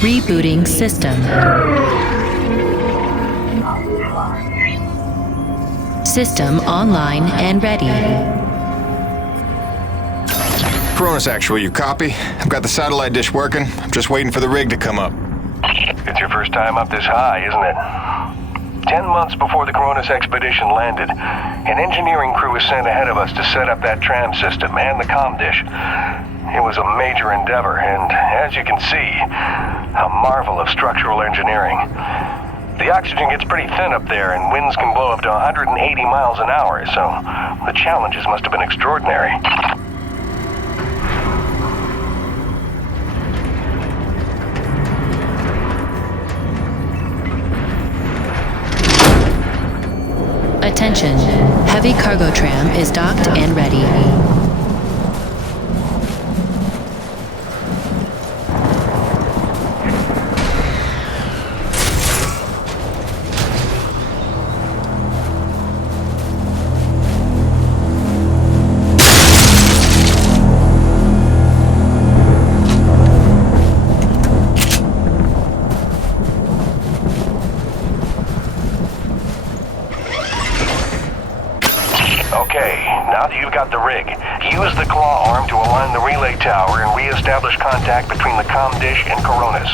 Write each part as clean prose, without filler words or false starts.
Rebooting system. System online and ready. Cronus Actual, you copy? I've got the satellite dish working. I'm just waiting for the rig to come up. It's your first time up this high, isn't it? 10 months before the Cronus expedition landed, an engineering crew was sent ahead of us to set up that tram system and the comm dish. It was a major endeavor, and as you can see, a marvel of structural engineering. The oxygen gets pretty thin up there, and winds can blow up to 180 miles an hour, so the challenges must have been extraordinary. Attention, heavy cargo tram is docked and ready. Okay, now that you've got the rig, use the claw arm to align the relay tower and re-establish contact between the comm dish and Cronus.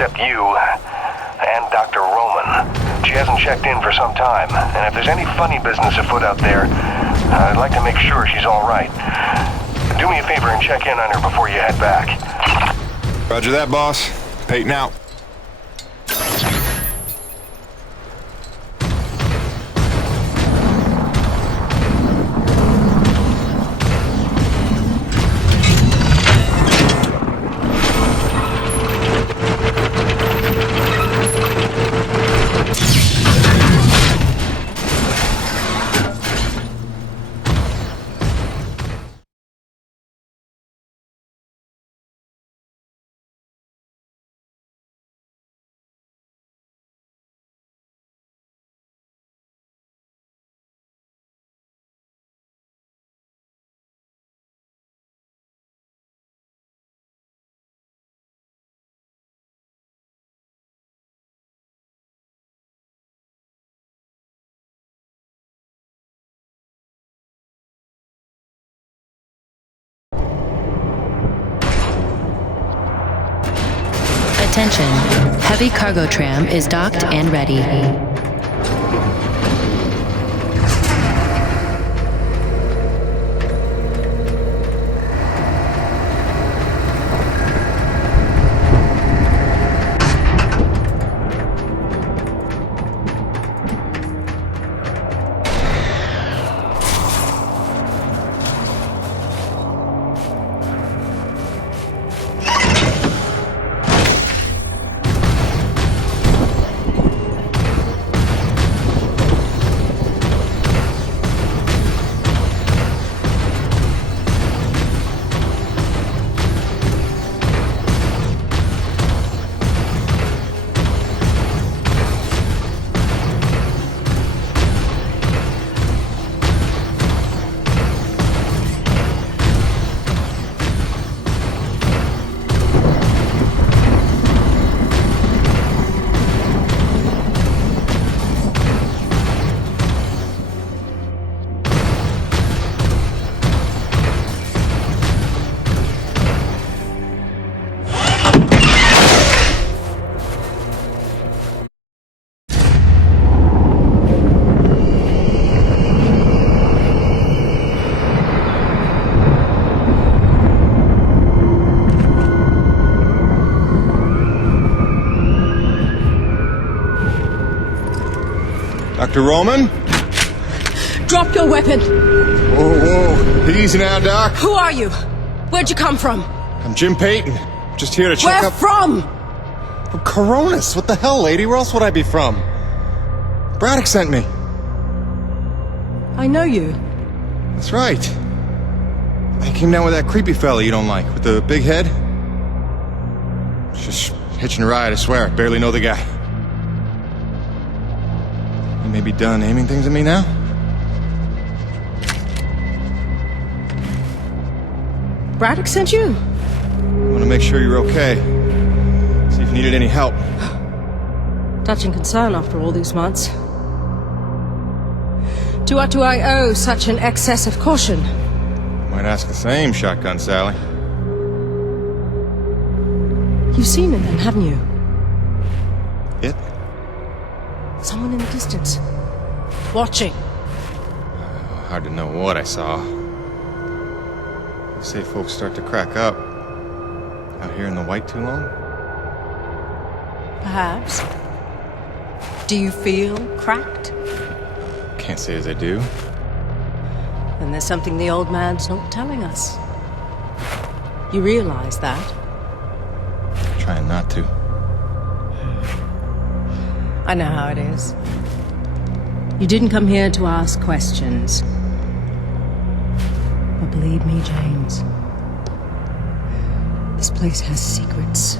except you and Dr. Roman. She hasn't checked in for some time, and if there's any funny business afoot out there, I'd like to make sure she's all right. Do me a favor and check in on her before you head back. Roger that, boss. Peyton out. Attention, heavy cargo tram is docked and ready. Dr. Roman? Drop your weapon! Whoa. Easy now, Doc. Who are you? Where'd you come from? I'm Jim Peyton. Just here to check Where up... from? From Coronis. What the hell, lady? Where else would I be from? Braddock sent me. I know you. That's right. I came down with that creepy fella you don't like, with the big head. Just hitching a ride, I swear. Barely know the guy. You may be done aiming things at me now? Braddock sent you? I want to make sure you're okay. See if you needed any help. Touching concern after all these months. To what do I owe such an excess of caution? Might ask the same, Shotgun Sally. You've seen it then, haven't you? It? Someone in the distance. Watching. Hard to know what I saw. You say folks start to crack up. Out here in the white too long? Perhaps. Do you feel cracked? Can't say as I do. Then there's something the old man's not telling us. You realize that? Trying not to. I know how it is. You didn't come here to ask questions. But believe me, James, this place has secrets.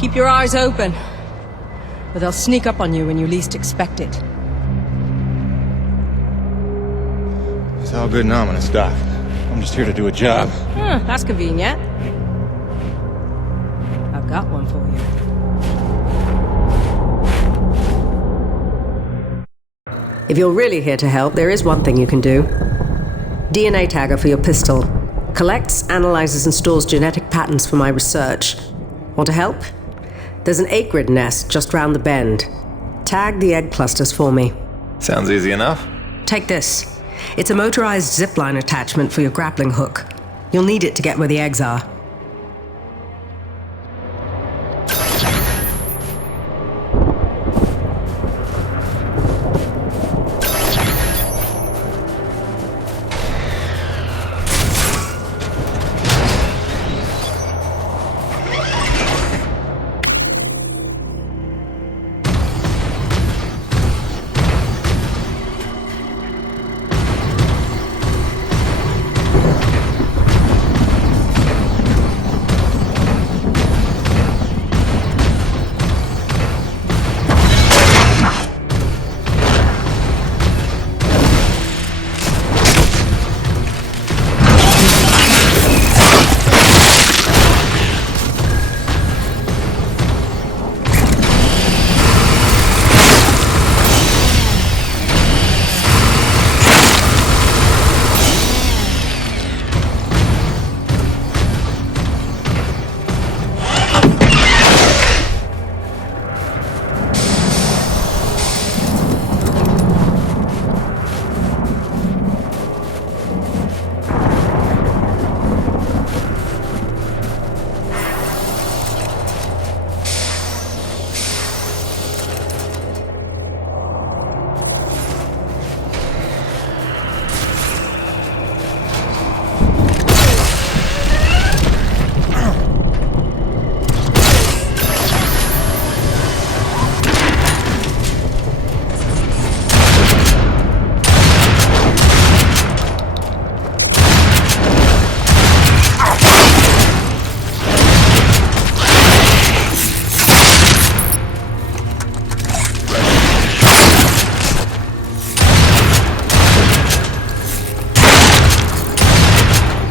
Keep your eyes open, or they'll sneak up on you when you least expect it. It's all good and ominous, Doc. I'm just here to do a job. That's convenient. I've got one for you. If you're really here to help, there is one thing you can do. DNA tagger for your pistol. Collects, analyzes, and stores genetic patterns for my research. Want to help? There's an acrid nest just round the bend. Tag the egg clusters for me. Sounds easy enough. Take this. It's a motorized zipline attachment for your grappling hook. You'll need it to get where the eggs are.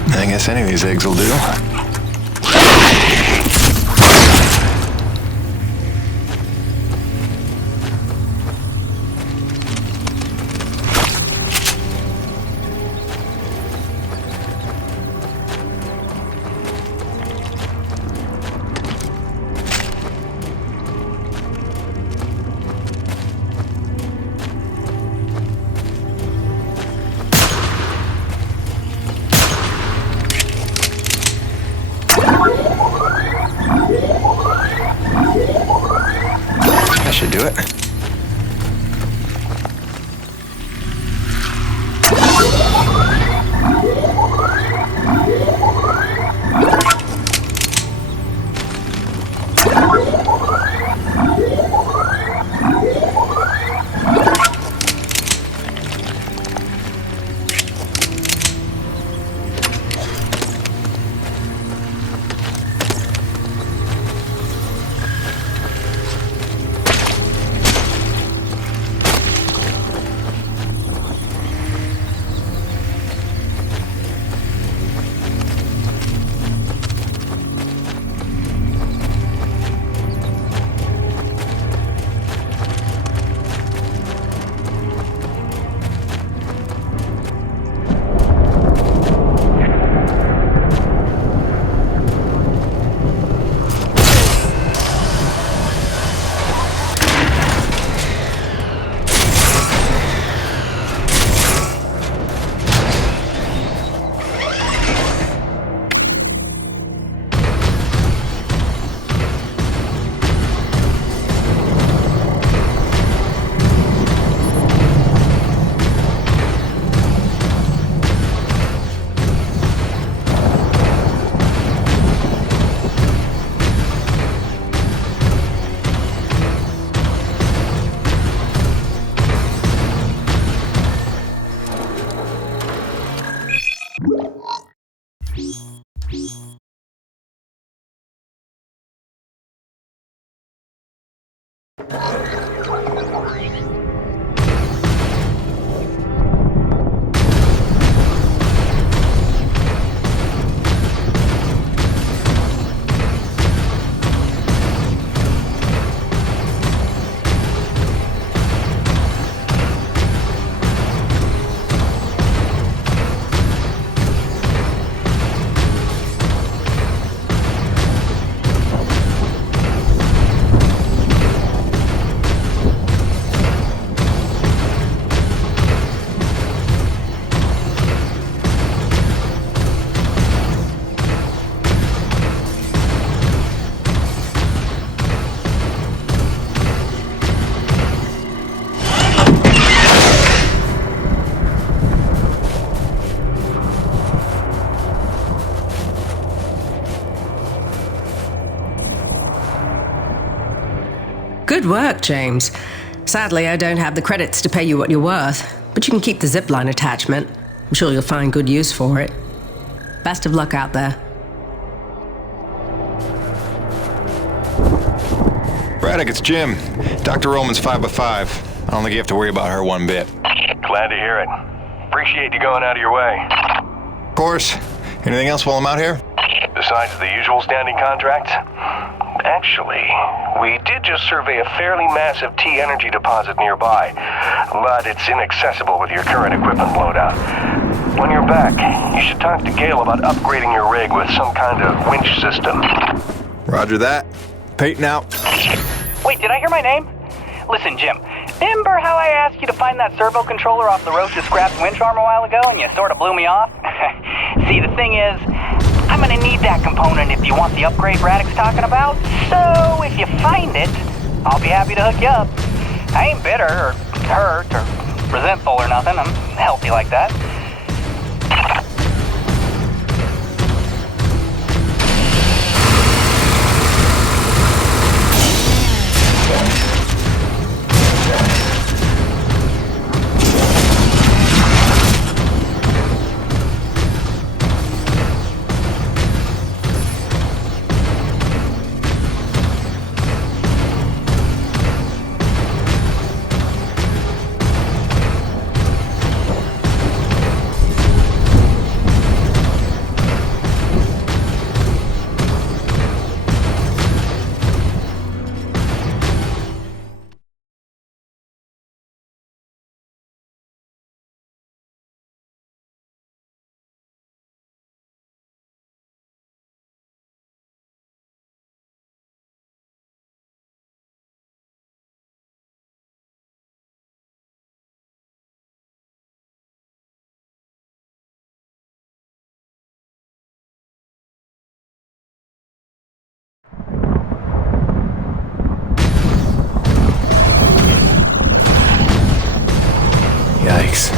I guess any of these eggs will do. That should do it. work, James. Sadly, I don't have the credits to pay you what you're worth, but you can keep the zipline attachment. I'm sure you'll find good use for it. Best of luck out there. Braddock, it's Jim. Dr. Roman's 5x5. I don't think you have to worry about her one bit. Glad to hear it. Appreciate you going out of your way. Of course. Anything else while I'm out here? Besides the usual standing contracts? Actually, we did just survey a fairly massive T-energy deposit nearby, but it's inaccessible with your current equipment loadout. When you're back, you should talk to Gale about upgrading your rig with some kind of winch system. Roger that. Peyton out. Wait, did I hear my name? Listen, Jim, remember how I asked you to find that servo controller off the roach scrapped winch arm a while ago and you sort of blew me off? See, the thing is, I'm gonna need that component if you want the upgrade Braddock's talking about. So, if you find it, I'll be happy to hook you up. I ain't bitter or hurt or resentful or nothing. I'm healthy like that. Yikes.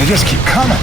They just keep coming.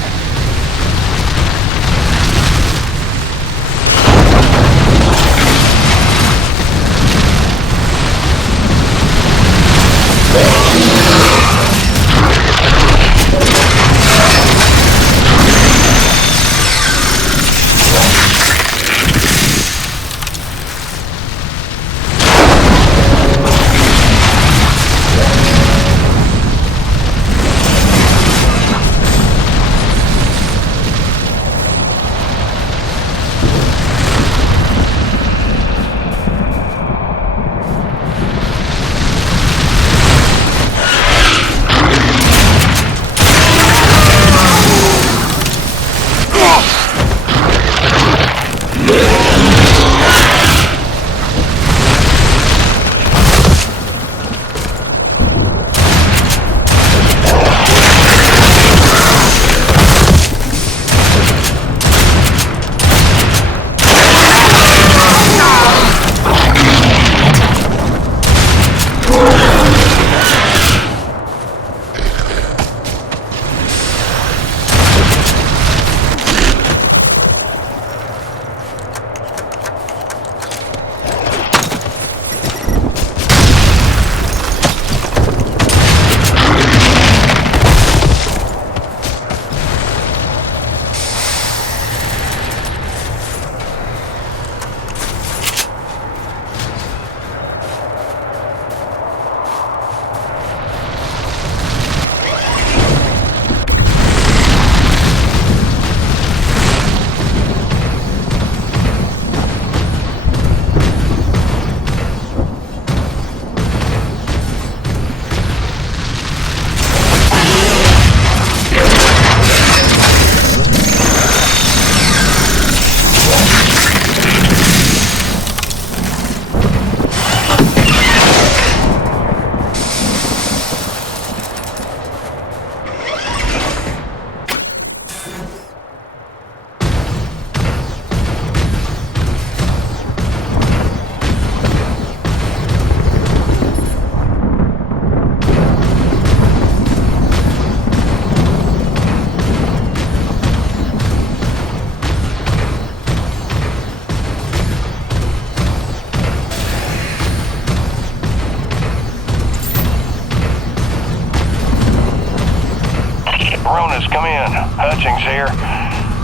Ronas, come in. Hutchings here.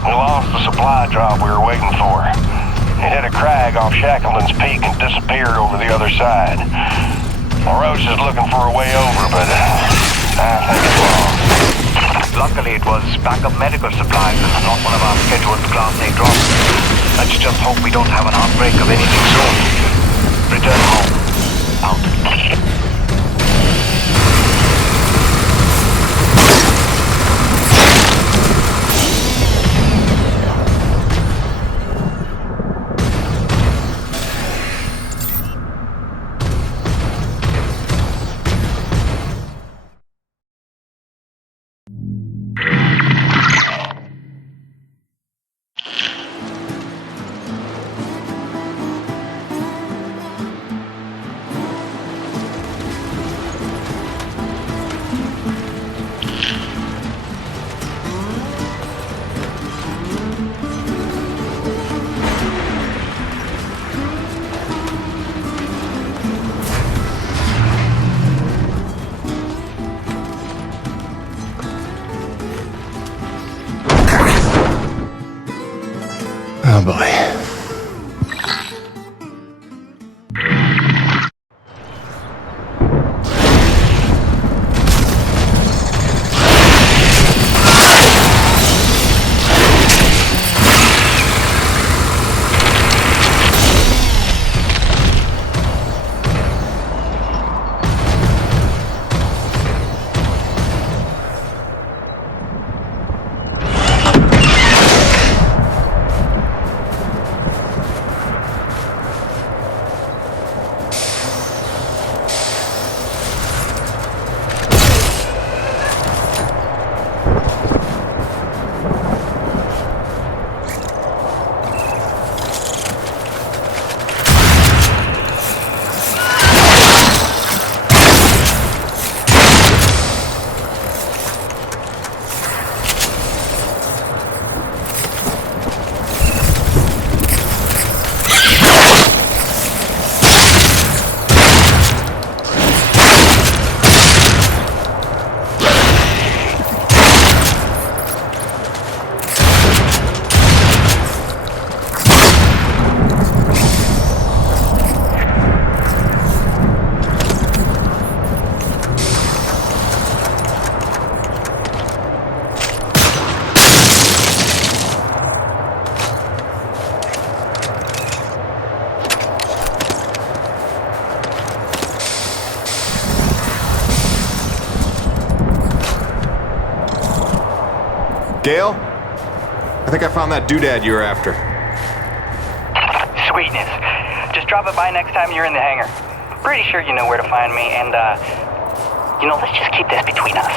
We lost the supply drop we were waiting for. It hit a crag off Shackleton's Peak and disappeared over the other side. Roach is looking for a way over, but I think it's lost. Luckily, it was backup medical supplies and not one of our scheduled Class A drops. Let's just hope we don't have an outbreak of anything soon. Return home. Out. Oh boy. Gail? I think I found that doodad you were after. Sweetness. Just drop it by next time you're in the hangar. Pretty sure you know where to find me, and, let's just keep this between us.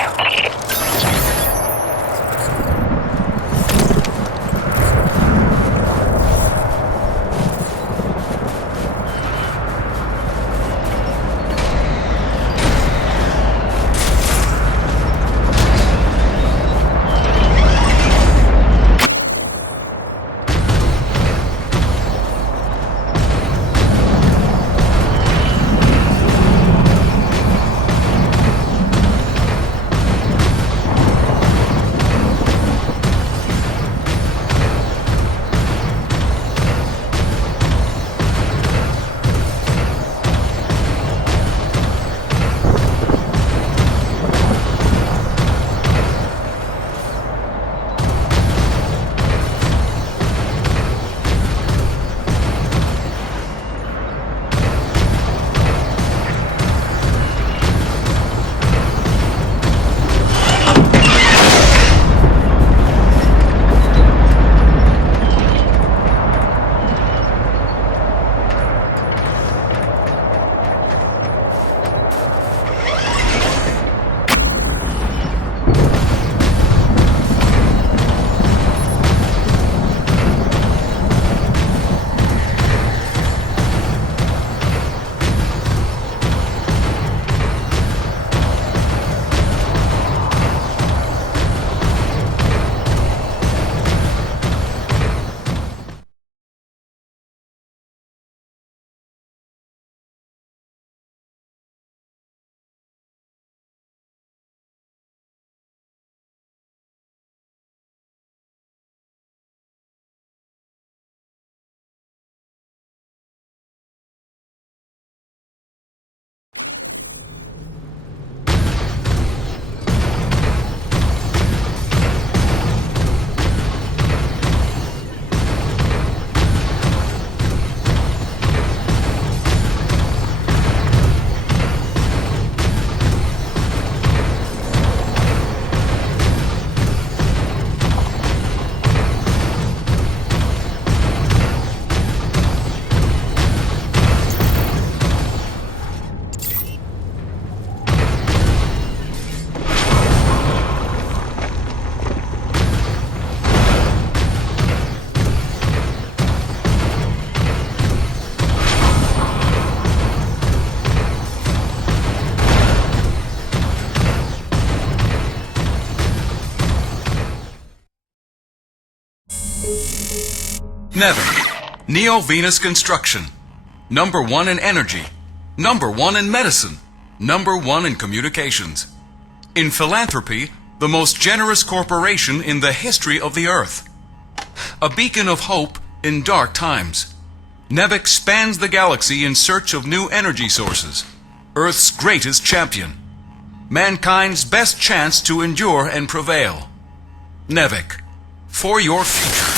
Nevik, Neo-Venus Construction. Number 1 in energy. Number 1 in medicine. Number 1 in communications. In philanthropy, the most generous corporation in the history of the earth. A beacon of hope in dark times. Nevik spans the galaxy in search of new energy sources. Earth's greatest champion. Mankind's best chance to endure and prevail. Nevik, for your future.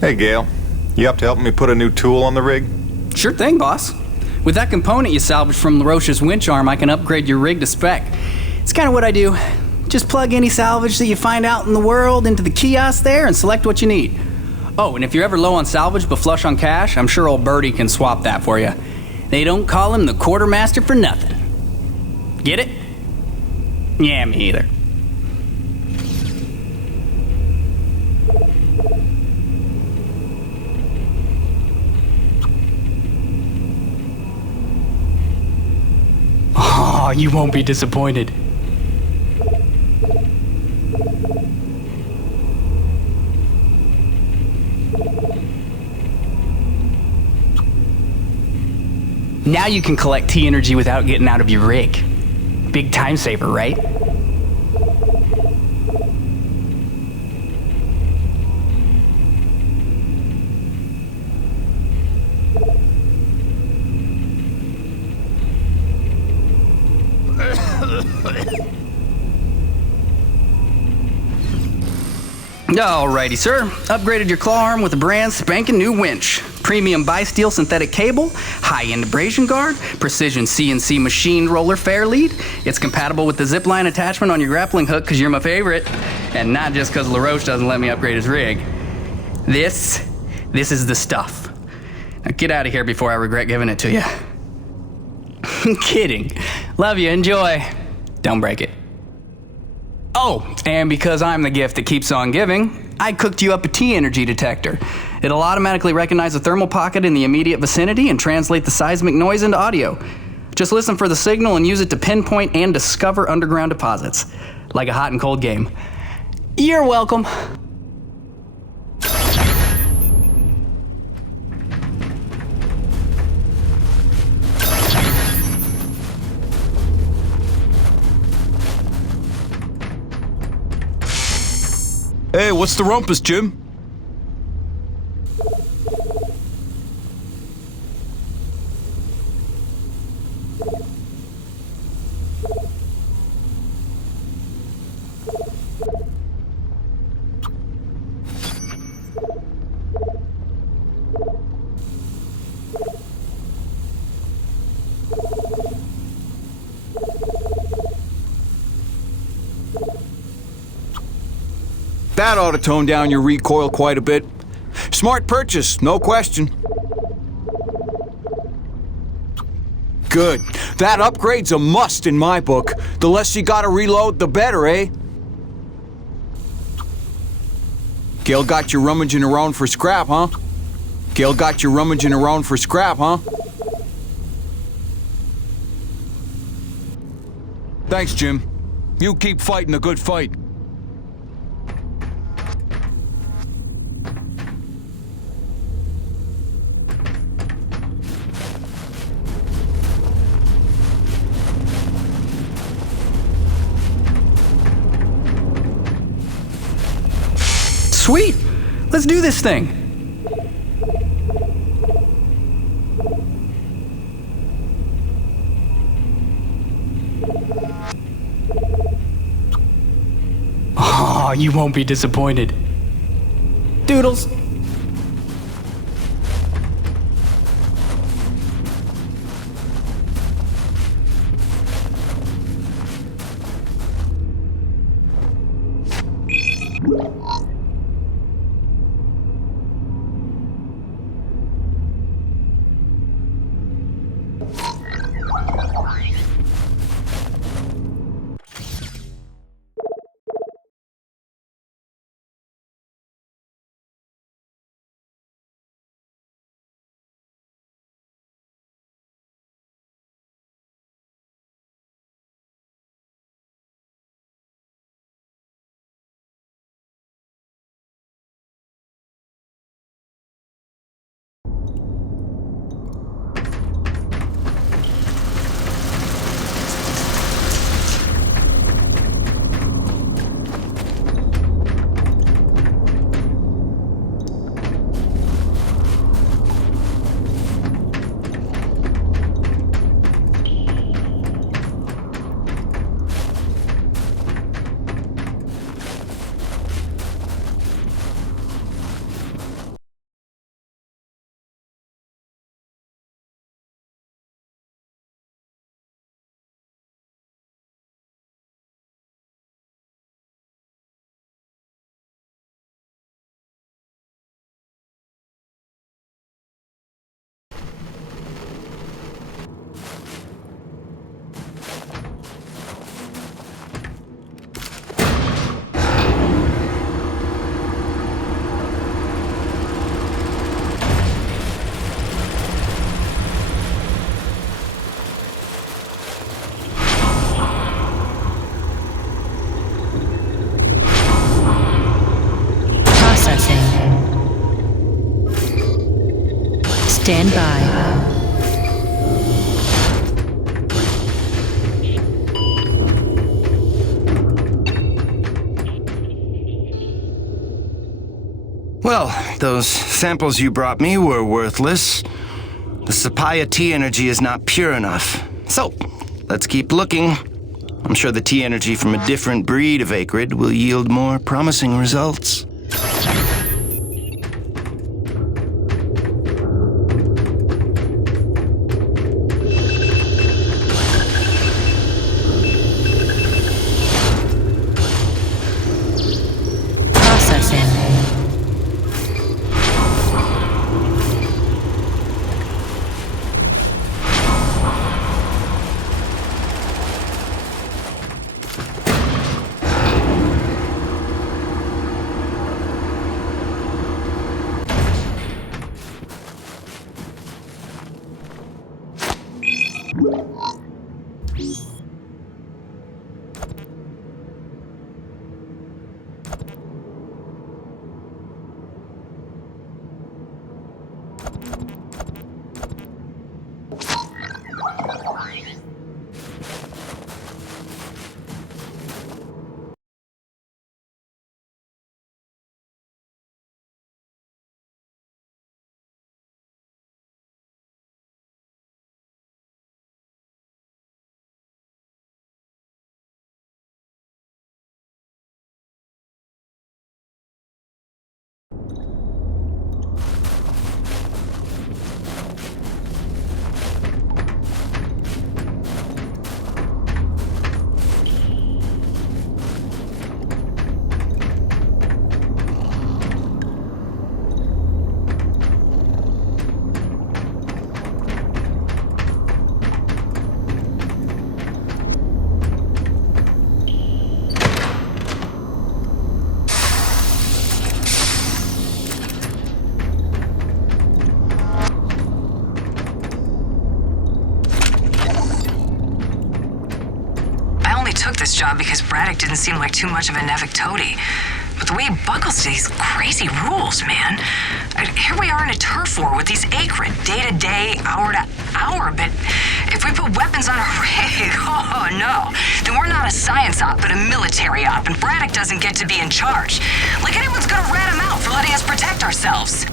Hey, Gail. You up to help me put a new tool on the rig? Sure thing, boss. With that component you salvaged from LaRoche's winch arm, I can upgrade your rig to spec. It's kind of what I do. Just plug any salvage that you find out in the world into the kiosk there and select what you need. Oh, and if you're ever low on salvage but flush on cash, I'm sure old Birdie can swap that for you. They don't call him the quartermaster for nothing. Get it? Yeah, me either. Oh, you won't be disappointed. Now you can collect T-energy without getting out of your rig. Big time saver, right? Alrighty, sir. Upgraded your claw arm with a brand spanking new winch. Premium bi-steel synthetic cable, high-end abrasion guard, precision CNC machine roller fair lead. It's compatible with the zipline attachment on your grappling hook because you're my favorite. And not just because LaRoche doesn't let me upgrade his rig. This is the stuff. Now get out of here before I regret giving it to you. Kidding. Love you, enjoy. Don't break it. Oh, and because I'm the gift that keeps on giving, I cooked you up a T-energy detector. It'll automatically recognize a thermal pocket in the immediate vicinity and translate the seismic noise into audio. Just listen for the signal and use it to pinpoint and discover underground deposits. Like a hot and cold game. You're welcome. Hey, what's the rumpus, Jim? That ought to tone down your recoil quite a bit. Smart purchase, no question. Good. That upgrade's a must in my book. The less you gotta reload, the better, eh? Gail got you rummaging around for scrap, huh? Gail got you rummaging around for scrap, huh? Thanks, Jim. You keep fighting a good fight. Sweet! Let's do this thing! Oh, you won't be disappointed. Doodles! Stand by. Well, those samples you brought me were worthless. The Sapaya T energy is not pure enough. So, let's keep looking. I'm sure the T energy from a different breed of acrid will yield more promising results. Took this job because Braddock didn't seem like too much of a Nevik toady. But the way he buckles to these crazy rules, man. Here we are in a turf war with these Acrid, day to day, hour to hour, but if we put weapons on a rig, oh no, then we're not a science op, but a military op, and Braddock doesn't get to be in charge. Like anyone's gonna rat him out for letting us protect ourselves.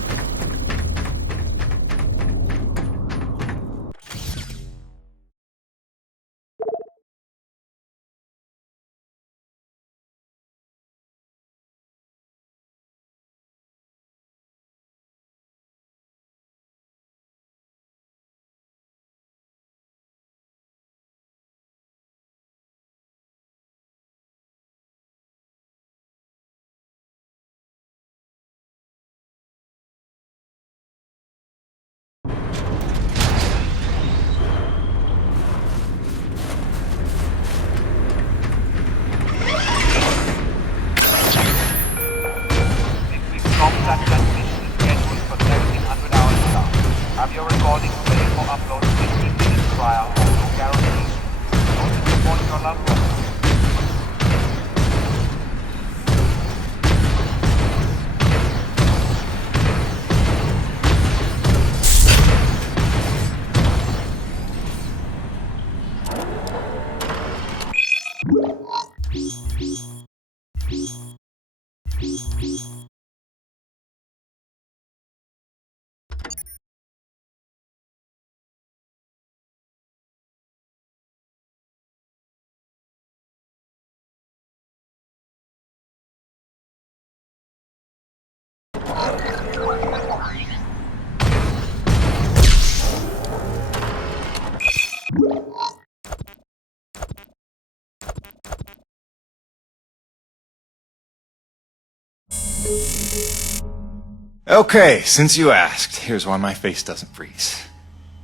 Okay, since you asked, here's why my face doesn't freeze.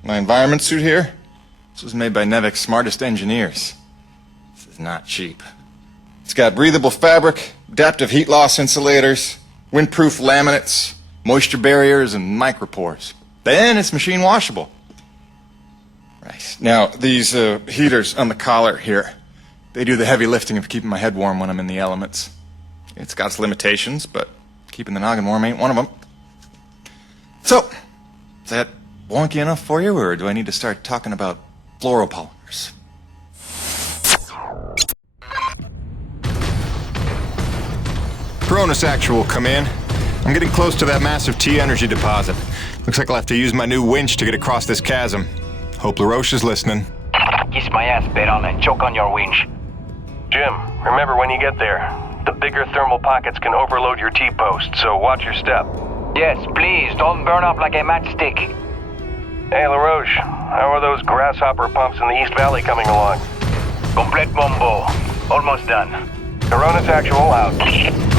My environment suit here, this was made by Nevek's smartest engineers. This is not cheap. It's got breathable fabric, adaptive heat loss insulators, windproof laminates, moisture barriers, and micropores. Then it's machine washable. Right. Now, these heaters on the collar here, they do the heavy lifting of keeping my head warm when I'm in the elements. It's got its limitations, but keeping the noggin warm ain't one of them. So, is that wonky enough for you, or do I need to start talking about fluoropolymers? Cronus Actual, come in. I'm getting close to that massive T-energy deposit. Looks like I'll have to use my new winch to get across this chasm. Hope LaRoche is listening. Kiss my ass, Baron, and choke on your winch. Jim, remember when you get there, the bigger thermal pockets can overload your T-post, so watch your step. Yes, please, don't burn up like a matchstick. Hey, LaRoche, how are those grasshopper pumps in the East Valley coming along? Complete bombo. Almost done. Coronis Actual out.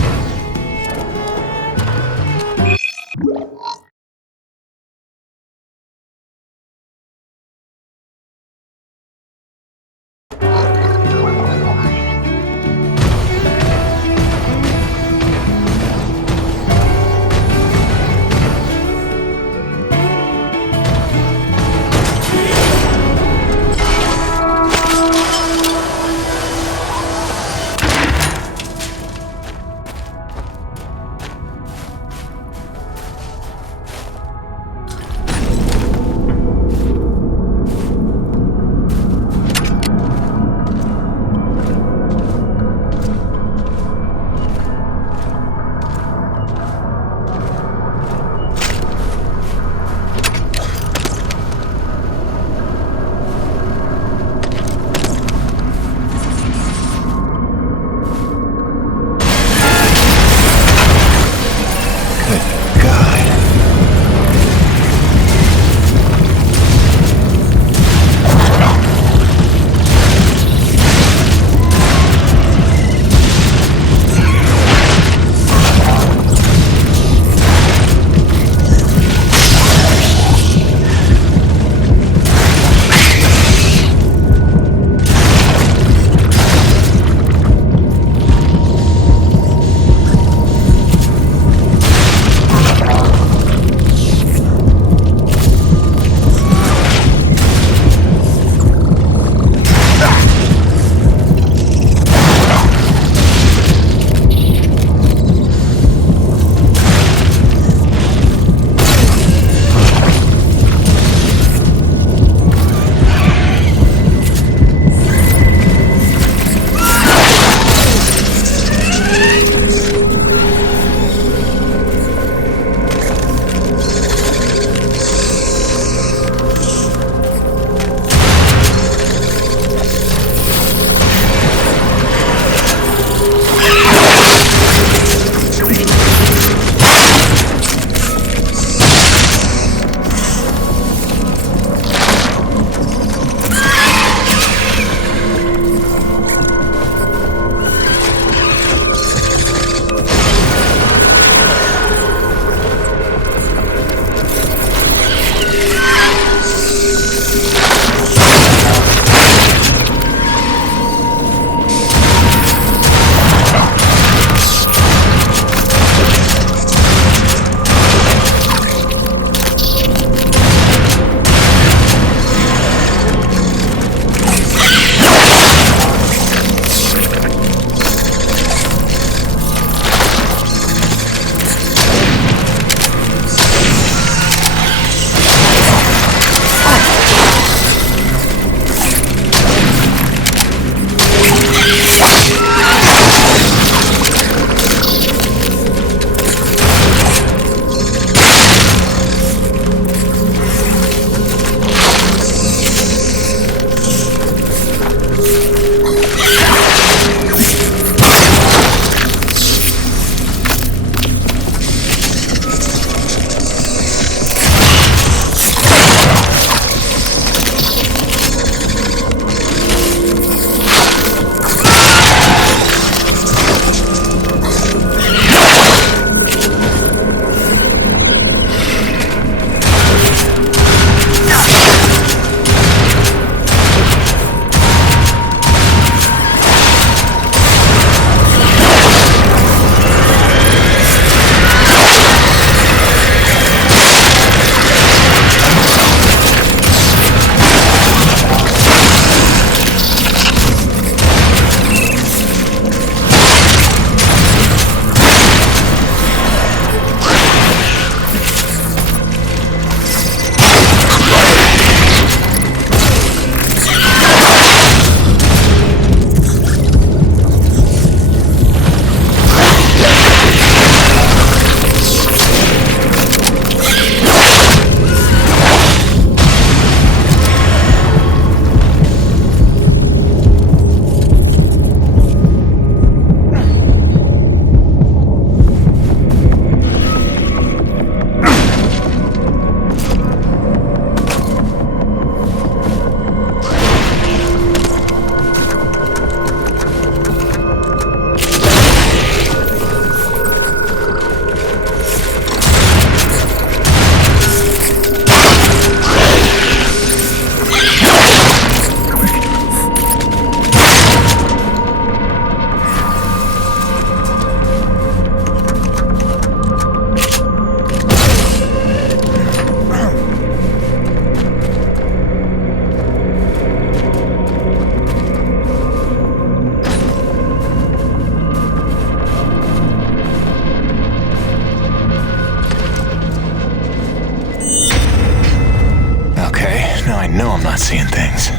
not seeing things.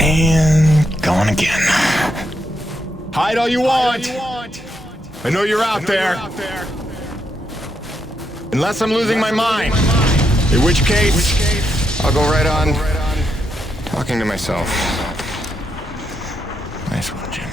And gone again. Hide all you want! I know you're out there. Unless I'm losing my mind. In which case, I'll go right on talking to myself. Nice one, Jim.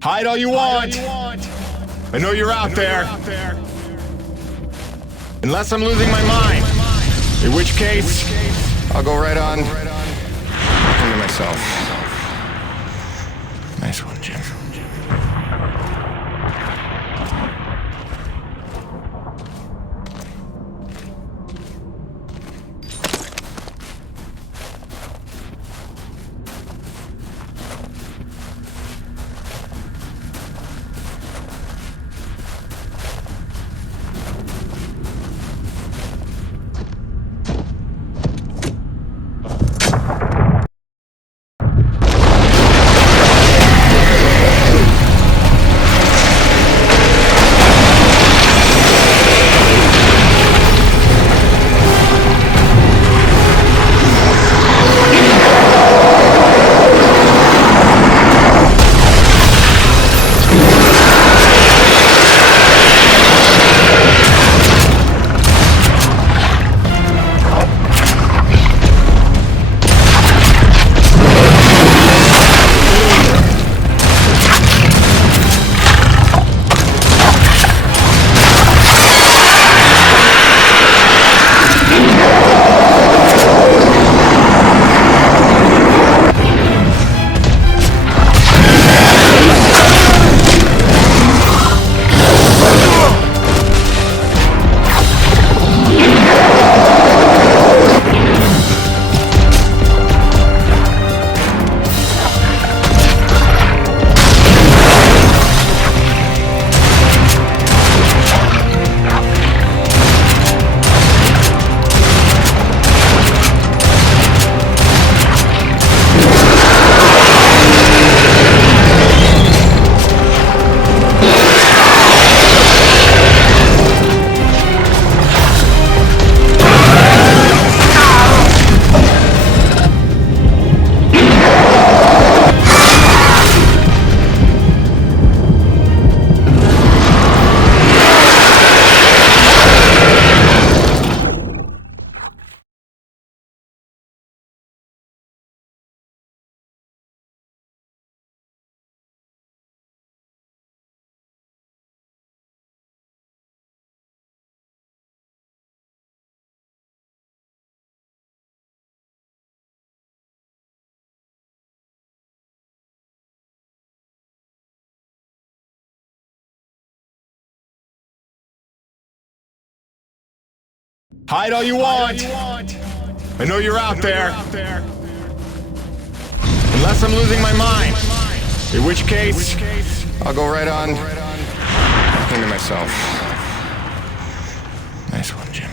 Hide all you want! I know you're out there. Unless I'm losing my mind. In which case, I'll go right on talking to myself. Nice one, Jim. Hide all you want. I know you're out there. Unless I'm losing my mind. In which case, I'll go right on into myself. Nice one, Jim.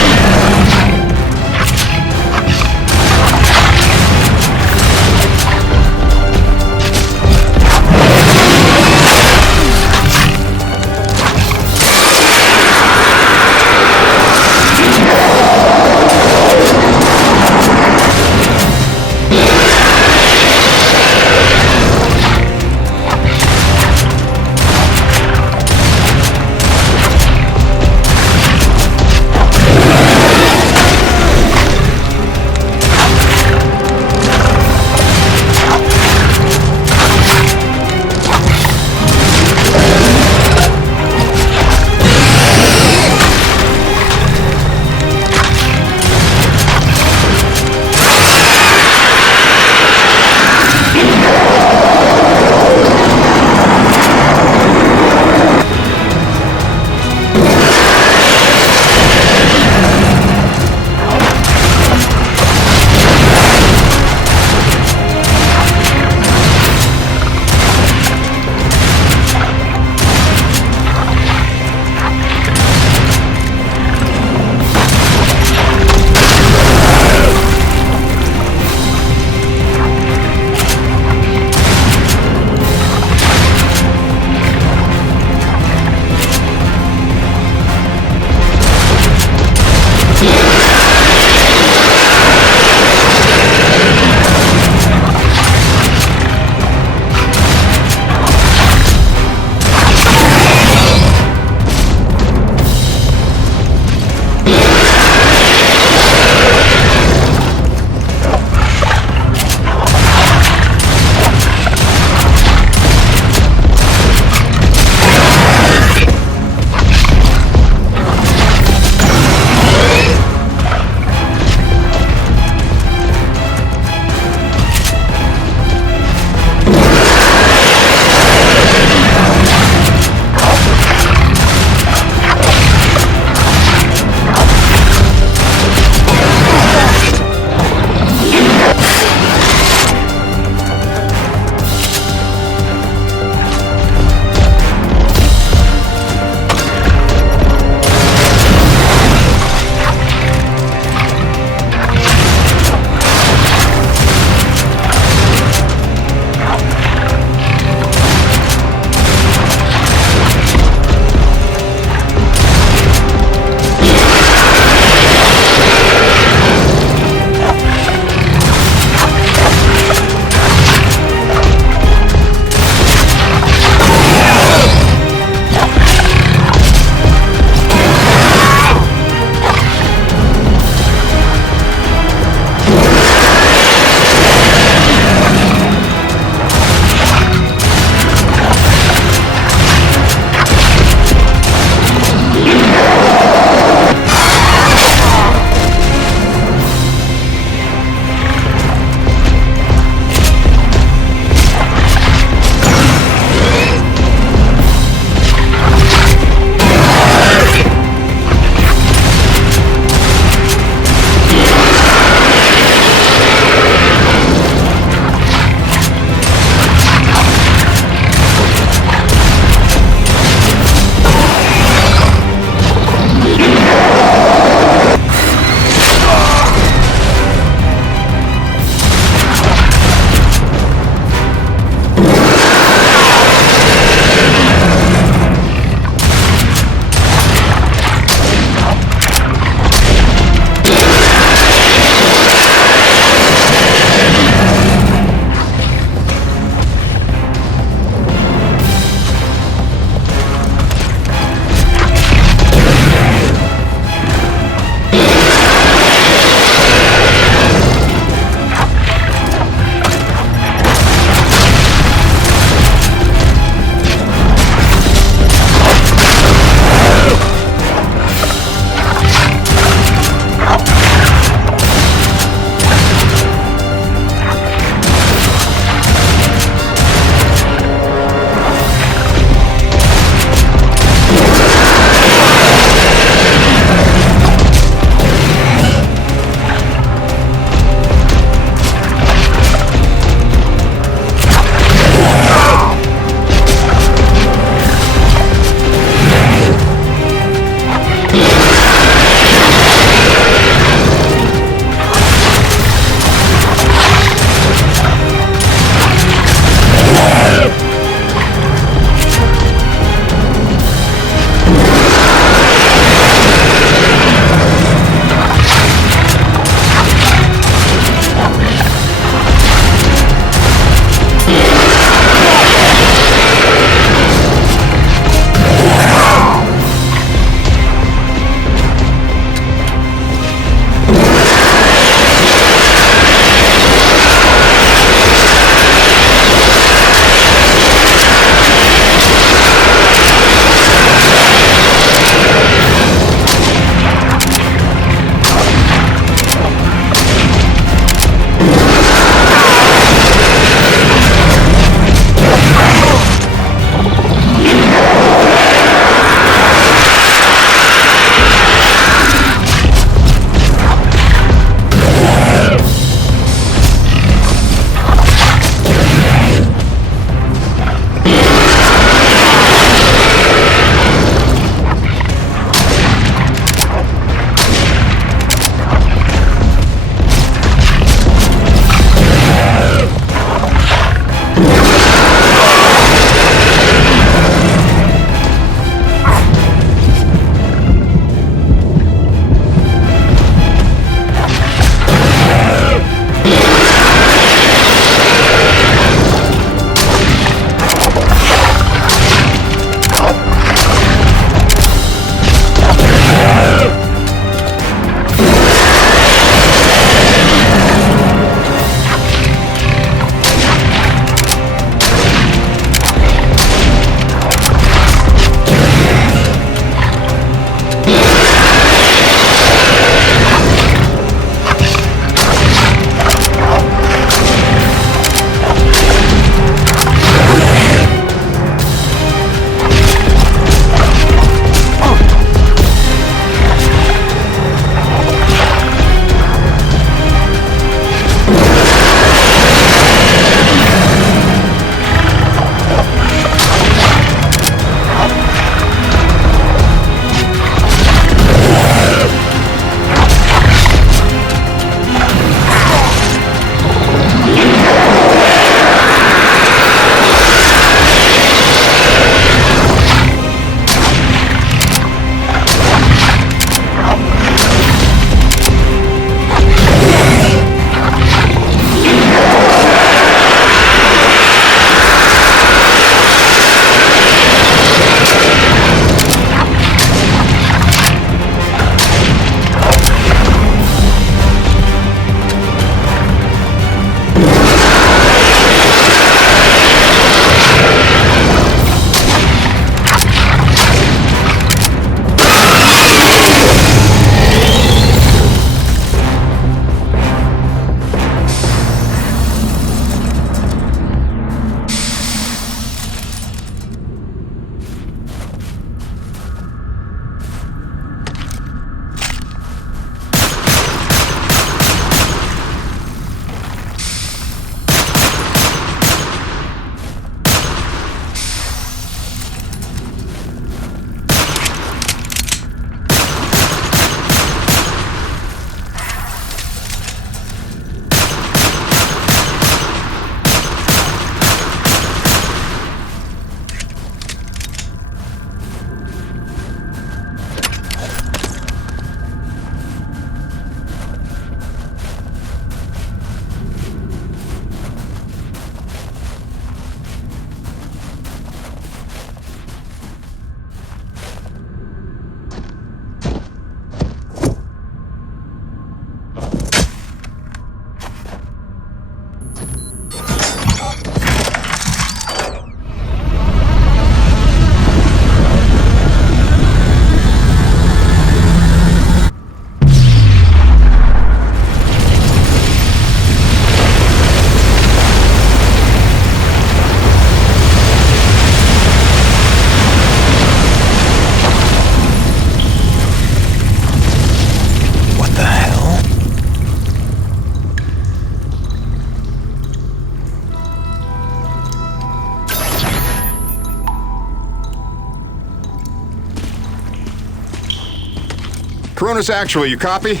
Coronas Actual, you copy?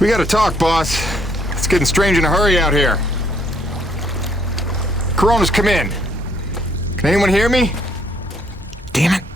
We gotta talk, boss. It's getting strange in a hurry out here. Coronas, come in. Can anyone hear me? Damn it.